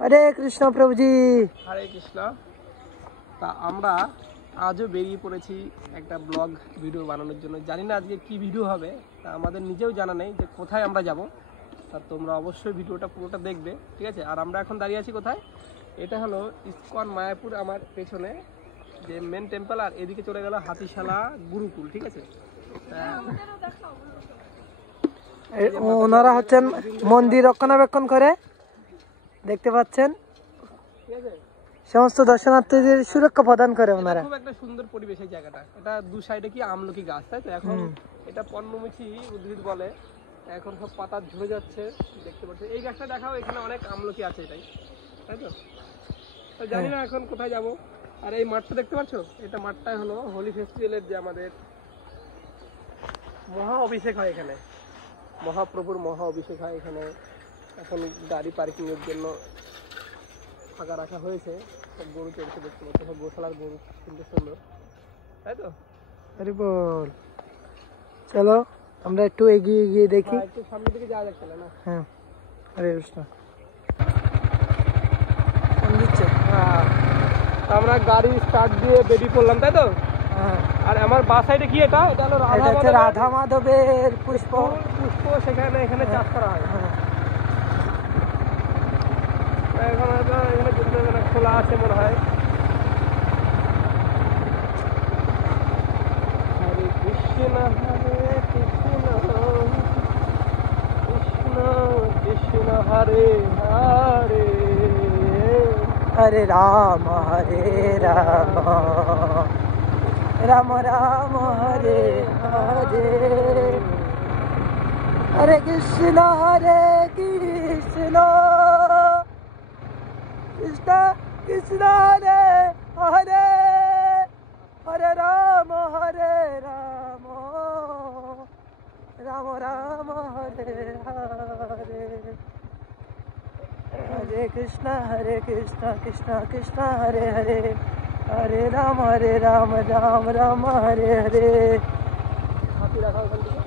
হরে কৃষ্ণ প্রভুজি। হরে কৃষ্ণ। তা আমরা আজও বেরিয়ে পড়েছি একটা ব্লগ ভিডিও বানানোর জন্য। জানি না আজকে কি ভিডিও হবে, তা আমাদের নিজেও জানা নেই যে কোথায় আমরা যাব। তা তোমরা অবশ্যই ভিডিওটা পুরোটা দেখবে, ঠিক আছে? আর আমরা এখন দাঁড়িয়ে আছি কোথায়? এটা হলো ইসকন মায়াপুর, আমার পেছনে যে মেন টেম্পল, আর এদিকে চলে গেল হাতিশালা গুরুকুল, ঠিক আছে? ওনারা হচ্ছেন মন্দির রক্ষণাবেক্ষণ করে, দেখতে পাচ্ছেন। ঠিক আছে, সমস্ত দর্শনার্থীদের সুরক্ষা প্রদান করে ওনারা। খুব একটা সুন্দর পরিবেশ এই জায়গাটা। এটা দু সাইডে কি আমলকি গাছ, তাই তো? এখন এটা পর্ণমুখী উদ্ভিদ বলে, এখন সব পাতা ঝরে যাচ্ছে, দেখতে পাচ্ছি। এই গাছটা দেখাও, এখানে অনেক আমলকি আছে, এটাই, তাই তো? তো জানি না এখন কোথায় যাব। আর এই মাঠটা দেখতে পাচ্ছ, এটা মাঠটাই হলো হোলি ফেস্টিভ্যালের যে আমাদের মহা অভিষেক হয় এখানে, মহাপ্রভুর মহা অভিষেক হয় এখানে। এখন গাড়ি পার্কিং এর জন্য ফাঁকা রাখা হয়েছে। সব গরু চলছে, দেখতে পাচ্ছ, সব গোশালার গরু, সুন্দর সুন্দর, তাই তো? হরি বল। চলো আমরা একটু এগিয়ে গিয়ে দেখি। একটু সামনের দিকে যাওয়া যাচ্ছে না? হ্যাঁ, হরে কৃষ্ণ। ফোন দিচ্ছে। আমরা গাড়ি স্টার্ট দিয়ে বেরিয়ে পড়লাম, তাই তো? হ্যাঁ, আর আমার বাঁ সাইডে কি? এটা হলো এটা হচ্ছে রাধা মাধবের পুষ্প। পুষ্প সেখানে এখানে চাষ করা হয়। হ্যাঁ। এখন হয়তো এখানে যদিও খোলা আছে মনে হয়। হরে কৃষ্ণ হরে কৃষ্ণ কৃষ্ণ কৃষ্ণ হরে হরে, হরে রাম রাম রাম হরে হরে, হরে কৃষ্ণ কৃষ্ণ কৃষ্ণ হরে হরে, হরে রাম রাম রাম হরে হরে, হরে কৃষ্ণ কৃষ্ণ কৃষ্ণ হরে হরে, হরে রাম রাম রাম হরে হরে। হাতি রাখা ওখান থেকে।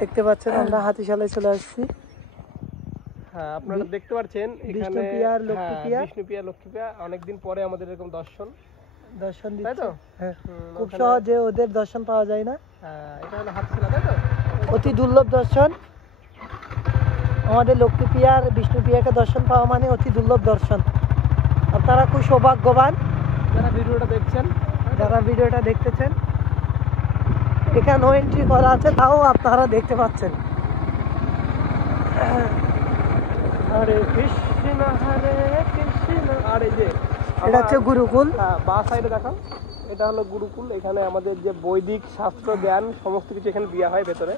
দেখতে পাচ্ছেন আমরা হাতিশালায় চলে আসছি। হ্যাঁ, আপনারা দেখতে পাচ্ছেন এখানে বিষ্ণুপ্রিয়া আর লক্ষ্মীপ্রিয়া। বিষ্ণুপ্রিয়া লক্ষ্মীপ্রিয়া অনেকদিন পরে আমাদের এরকম দর্শন দিচ্ছে, তাই তো? হ্যাঁ, খুব সহজে ওদের দর্শন পাওয়া যায় না। এটা হলো হাতিশালা, তাই তো? অতি দুর্লভ দর্শন। আমাদের লক্ষ্মীপ্রিয়া আর বিষ্ণুপ্রিয়াকে দর্শন পাওয়া মানে অতি দুর্লভ দর্শন। আপনারা খুব সৌভাগ্যবান যারা ভিডিওটা দেখছেন, যারা ভিডিওটা দেখতেছেন। এখানে নো এন্ট্রি করা আছে, তাও আপনারা দেখতে পাচ্ছেন। হরে কৃষ্ণ হরে কৃষ্ণ। আর এই যে এটা হচ্ছে গুরুকুল। বাঁ সাইডে দেখাও, এটা হলো গুরুকুল। এখানে আমাদের যে বৈদিক শাস্ত্র জ্ঞান সমস্ত কিছু এখানে দেওয়া হয় ভেতরে,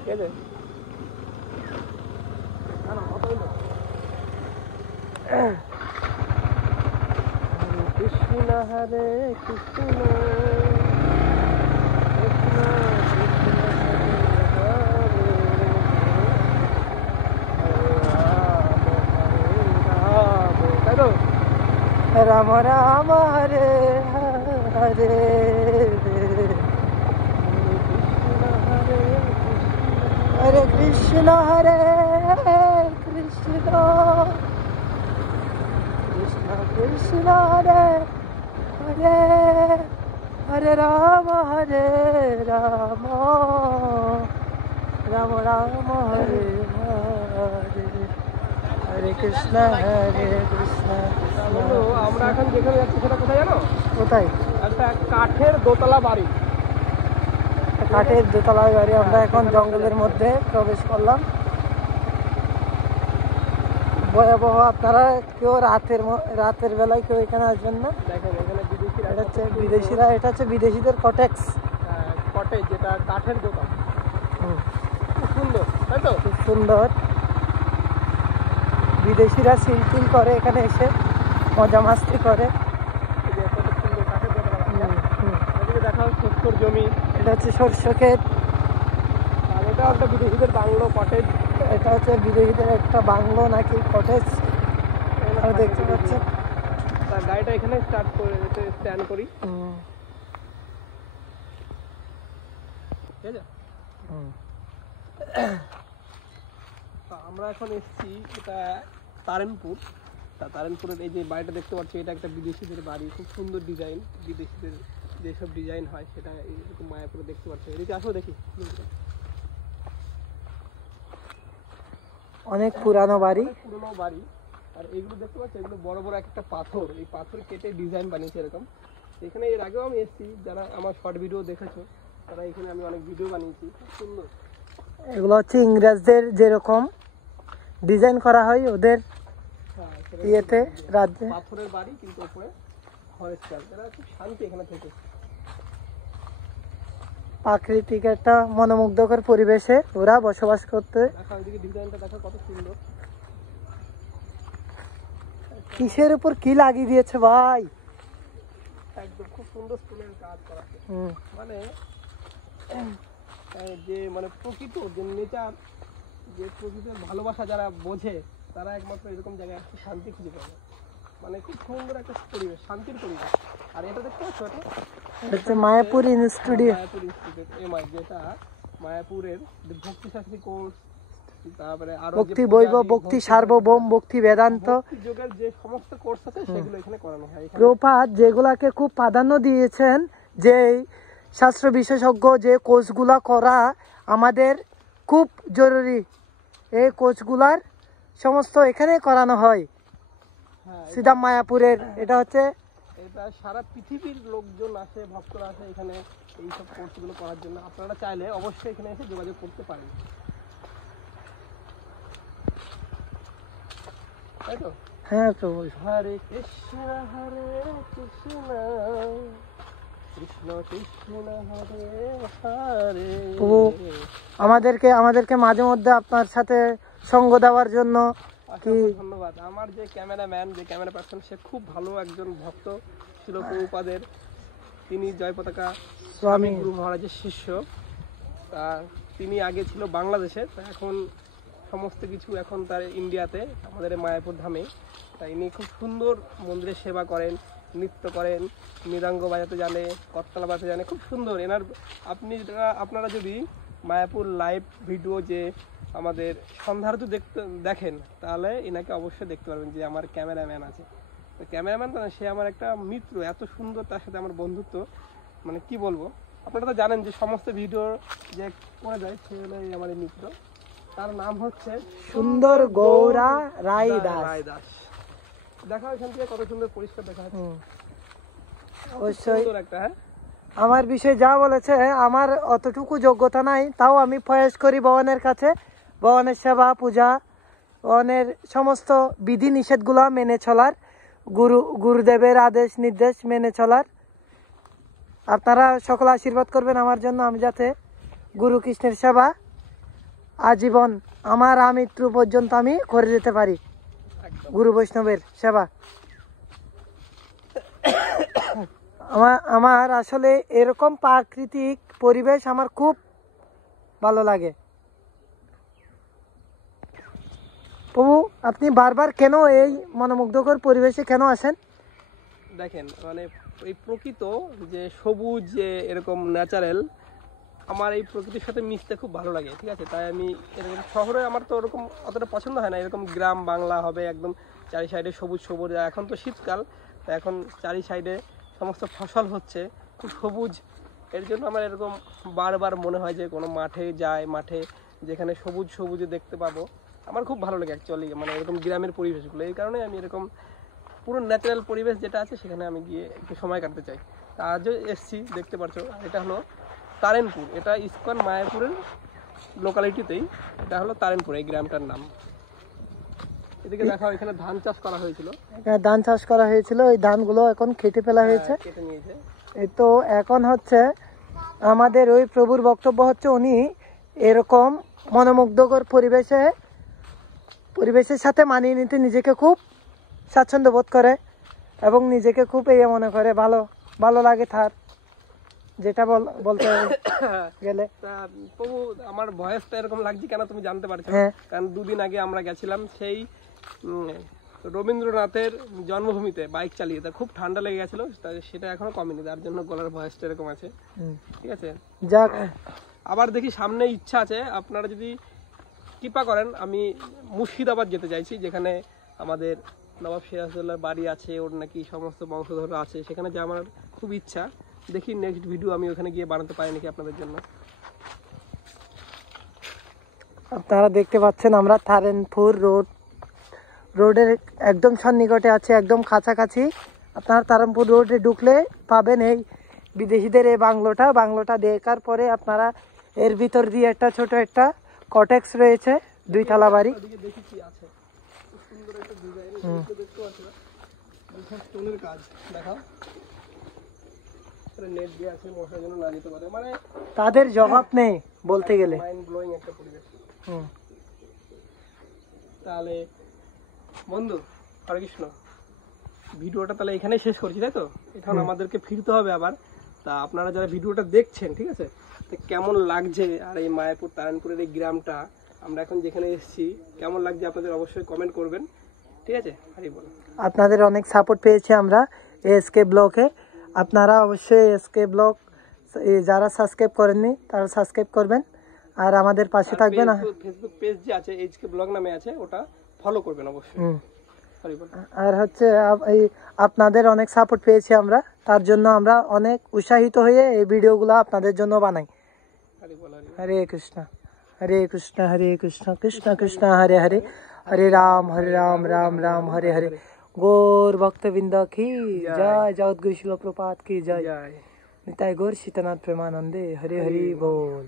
ঠিক আছে? কৃষ্ণ হরে কৃষ্ণ রাম রাম হরে হরে, হরে কৃষ্ণ কৃষ্ণ কৃষ্ণ হরে হরে, হরে রাম রাম রাম হরে হরে, হরে কৃষ্ণ কৃষ্ণ। আমরা এখন যেখানে যাচ্ছি সেটা কোথায় জানো? কোথায়? একটা কাঠের দোতলা বাড়ি। কাঠের দোতলা বাড়ি। আমরা এখন জঙ্গলের মধ্যে প্রবেশ করলাম। ভয়াবহ। আপনারা কেউ রাতের বেলায় কেউ এখানে আসবেন না। দেখেন এখানে বিদেশিরা, এটা হচ্ছে বিদেশিরা, এটা হচ্ছে বিদেশিদের কটেজ, যেটা কাঠের দোকান। খুব সুন্দর, তাই তো? খুব সুন্দর। বিদেশিরা সিলটিল করে এখানে এসে মজা মাস্তি করে। দেখাও শস্যর জমি। এটা হচ্ছে সরষে ক্ষেত। আর এটা একটা বিদেশিদের বাংলো কটেজ। এটা হচ্ছে বিদেশিদের একটা বাংলো নাকি কটেজ দেখতে পাচ্ছেন। তার গাড়িটা এখানে স্ট্যান্ড করি, ঠিক আছে? আমরা এখন এসেছি, এটা তারেনপুর। তা তারেনপুরের এই যে বাড়িটা দেখতে পাচ্ছি, এটা একটা বিদেশিদের বাড়ি, খুব সুন্দর ডিজাইন, বিদেশিদের যেসব ডিজাইন হয় সেটা এরকম মায়াপুরে দেখতে পাচ্ছি। এদিকে আসো দেখি। অনেক পুরানো বাড়ি। অনেক পুরনো বাড়ি। আর এগুলো দেখতে পাচ্ছি, এগুলো বড় বড় একটা পাথর, এই পাথর কেটে ডিজাইন বানিয়েছে এরকম। এখানে এর আগেও আমি এসেছি, যারা আমার শর্ট ভিডিও দেখেছো তারা এখানে আমি অনেক ভিডিও বানিয়েছি, খুব সুন্দর। এগুলো হচ্ছে ইংরেজদের যেরকম ডিজাইন করা হয় ওদের হ্যাঁ, ইয়েতে রাজ্যে। পাথরের বাড়ি কিন্তু উপরে ফরেস্টার, এরা খুব শান্তি এখানে থেকে। প্রাকৃতিক একটা মনোমুগ্ধকর পরিবেশে ওরা বসবাস করতে। দেখা ওইদিকে ডিজাইনটা দেখা কত সুন্দর। কিসের উপর কি লাগিয়ে দিয়েছে ভাই, একদম খুব সুন্দর স্টোনের কাজ করা আছে। মানে যে মানে প্রকৃত যে নেচার, যে প্রকৃতির ভালোবাসা যারা বোঝে তারা একমাত্র এরকম জায়গায় একটু শান্তি খুঁজে পাবে। মানে খুব সুন্দর একটা পরিবেশ, শান্তির পরিবেশ। আর এটা দেখতে পাচ্ছ, এটা হচ্ছে Mayapur institute. Mayapur institute MI, যেটা মায়াপুরের ভক্তি শাস্ত্রী কোর্স, তারপরে আরো ভক্তি বৈভব, ভক্তি সার্বভৌম, ভক্তি বেদান্ত, যুগের যে সমস্ত কোর্স আছে সেগুলো এখানে করানো হয়। প্রপাত যেগুলাকে খুব প্রাধান্য দিয়েছেন, যে শাস্ত্র বিশেষজ্ঞ যে কোর্সগুলা করা আমাদের খুব জরুরি, এই কোর্সগুলার সমস্ত এখানে করানো হয় সিধা মায়াপুরের। এটা হচ্ছে এটা সারা পৃথিবীর লোকজন আসে, ভক্তরা আসে এখানে এইসব কোর্সগুলো করার জন্য। আপনারা চাইলে অবশ্যই এখানে এসে যোগাযোগ করতে পারেন, তাই তো? হ্যাঁ প্রভু। হরে কৃষ্ণ কৃষ্ণ কৃষ্ণ হরে হরে। প্রভু আমাদেরকে মাঝে মধ্যে আপনার সাথে সঙ্গ দেওয়ার জন্য কি ধন্যবাদ। আমার যে ক্যামেরাম্যান, যে ক্যামেরা পার্সন, সে খুব ভালো একজন ভক্ত ছিল প্রভুপাদের। তিনি জয় পতাকা স্বামী গুরু মহারাজের শিষ্য। তা তিনি আগে ছিল বাংলাদেশে, তা এখন সমস্ত কিছু এখন তার ইন্ডিয়াতে, আমাদের মায়াপুর ধামে। তাই ইনি খুব সুন্দর মন্দিরে সেবা করেন, নৃত্য করেন, মৃদঙ্গ বাজাতে জানে, করতালা বাজাতে জানে, খুব সুন্দর। এনার আপনারা যদি মায়াপুর লাইভ ভিডিও যে আমাদের সন্ধ্যারতু দেখেন, তাহলে এনাকে অবশ্যই দেখতে পারবেন যে আমার ক্যামেরাম্যান আছে। তো ক্যামেরাম্যান তো না, সে আমার একটা মিত্র, এত সুন্দর তার সাথে আমার বন্ধুত্ব, মানে কি বলবো। আপনারা তো জানেন যে সমস্ত ভিডিও যে করে যায় সে হলো আমার এই মিত্র। তার নাম হচ্ছে সুন্দর গৌরা রায় দাস। দেখা এখান থেকে কত সুন্দর পরিষ্কার দেখা যাচ্ছে। অবশ্যই একটা, হ্যাঁ, আমার বিষয়ে যা বলেছে, আমার অতটুকু যোগ্যতা নাই, তাও আমি প্রয়াস করি ভগবানের কাছে, ভগবানের সেবা পূজা, ভগবানের সমস্ত বিধি নিষেধগুলো মেনে চলার, গুরুদেবের আদেশ নির্দেশ মেনে চলার। আপনারা সকল আশীর্বাদ করবেন আমার জন্য, আমি যাতে গুরু কৃষ্ণের সেবা আজীবন আমার আমৃত্যু পর্যন্ত আমি করে যেতে পারি, গুরু বৈষ্ণবের সেবা। আমার আসলে এরকম প্রাকৃতিক পরিবেশ আমার খুব ভালো লাগে। প্রভু, আপনি বারবার কেন এই মনোমুগ্ধকর পরিবেশে কেন আসেন? দেখেন, মানে এই প্রকৃত যে সবুজ, যে এরকম ন্যাচারাল, আমার এই প্রকৃতির সাথে মিশতে খুব ভালো লাগে, ঠিক আছে? তাই আমি এরকম শহরে আমার তো ওরকম অতটা পছন্দ হয় না। এরকম গ্রাম বাংলা হবে, একদম চারি সাইডে সবুজ সবুজ। এখন তো শীতকাল, তো এখন চারি সাইডে সমস্ত ফসল হচ্ছে, খুব সবুজ। এর জন্য আমার এরকম বারবার মনে হয় যে কোনো মাঠে যায়, মাঠে যেখানে সবুজ সবুজ দেখতে পাবো, আমার খুব ভালো লাগে অ্যাকচুয়ালি, মানে এরকম গ্রামের পরিবেশগুলো। এই কারণে আমি এরকম পুরো ন্যাচারাল পরিবেশ যেটা আছে সেখানে আমি গিয়ে একটু সময় কাটাতে চাই। তা আজও এসছি, দেখতে পাচ্ছ। এটা হলো তারেনপুর, এটা ইস্কন মায়াপুরের লোকালিটিতেই, এটা হলো তারেনপুর, এই গ্রামটার নাম। এদিকে দেখা, এখানে ধান চাষ করা হয়েছিল। এখানে ধান চাষ করা হয়েছিল, ওই ধানগুলো এখন কেটে ফেলা হয়েছে, কেটে নিয়েছে। এই তো এখন হচ্ছে আমাদের ওই প্রভুর বক্তব্য হচ্ছে, উনি এরকম মনোমুগ্ধকর পরিবেশের সাথে মানিয়ে নিতে নিজেকে খুব স্বাচ্ছন্দ্য বোধ করে এবং নিজেকে খুব মনে করে ভালো লাগে তার, যেটা বলতে গেলে। প্রভু, আমার ভয়েসটা এরকম লাগছে কেন তুমি জানতে পারছো? হ্যাঁ। কারণ দুদিন আগে আমরা গেছিলাম সেই রবীন্দ্রনাথের জন্মভূমিতে বাইক চালিয়ে, তা খুব ঠান্ডা লেগে গেছিল, সেটা এখনো কমেনি, তার জন্য গলার ভয়েসটা এরকম আছে, ঠিক আছে? যাক, আবার দেখি সামনে ইচ্ছা আছে, আপনারা যদি কৃপা করেন, আমি মুর্শিদাবাদ যেতে চাইছি, যেখানে আমাদের নবাব সিরাজউদ্দৌলার বাড়ি আছে, ওর নাকি সমস্ত বংশধর আছে, সেখানে যে আমার খুব ইচ্ছা। দেখি নেক্সট ভিডিও আমি ওখানে গিয়ে বানাতে পারি নাকি আপনাদের জন্য। আপনারা দেখতে পাচ্ছেন আমরা তারানপুর রোডের একদম সন্নিকটে আছে, একদম কাছাকাছি। আপনারা তারানপুর রোডে ঢুকলে পাবেন এই বিদেশিদের এই বাংলোটা দেখার পরে আপনারা এর ভিতর দিয়ে একটা ছোট একটা কটেক্স রয়েছে, 2 তলা বাড়ি। ওদিকে দেখি কি আছে, খুব সুন্দর একটা ডিজাইন দেখতে পাচ্ছি না, বিশাল স্টোনের কাজ দেখাও। নেট দিয়ে আছে মশার জন্য না যেতে পারে, মানে তাদের জবাব নেই বলতে গেলে। মাইন্ড ব্লোয়িং একটা পরিবেশ। তাহলে বন্ধু হরে কৃষ্ণ, ভিডিওটা তাহলে এখানেই শেষ করছি, তাই তো? এখন আমাদেরকে ফিরতে হবে আবার। তা আপনারা যারা ভিডিওটা দেখছেন, ঠিক আছে, তো কেমন লাগছে আর এই মায়াপুর তারানপুরের এই গ্রামটা আমরা এখন যেখানে এসেছি কেমন লাগছে আপনাদের অবশ্যই কমেন্ট করবেন, ঠিক আছে? আরে বলো। আপনাদের অনেক সাপোর্ট পেয়েছি আমরা এসকে ব্লকে। আপনারা অবশ্যই এসকে ব্লগ যারা সাবস্ক্রাইব করেননি তারা সাবস্ক্রাইব করবেন আর আমাদের পাশে থাকবেন। ফেসবুক পেজ যে আছে এইচকে ব্লগ নামে আছে, ওটা ফলো করবেন অবশ্যই। আর হচ্ছে এই আপনাদের অনেক সাপোর্ট পেয়েছি আমরা, তার জন্য আমরা অনেক উৎসাহিত হয়ে এই ভিডিওগুলো আপনাদের জন্য বানাই। হরে কৃষ্ণ হরে কৃষ্ণ হরে কৃষ্ণ কৃষ্ণ কৃষ্ণ হরে হরে, হরে রাম রাম রাম হরে হরে। গৌর ভক্তবৃন্দ কি জয়, জগৎগুরু শিল প্রপাত কি জয়, নিতাই গৌর সীতানাথ প্রেমানন্দে, হরে হরি বল।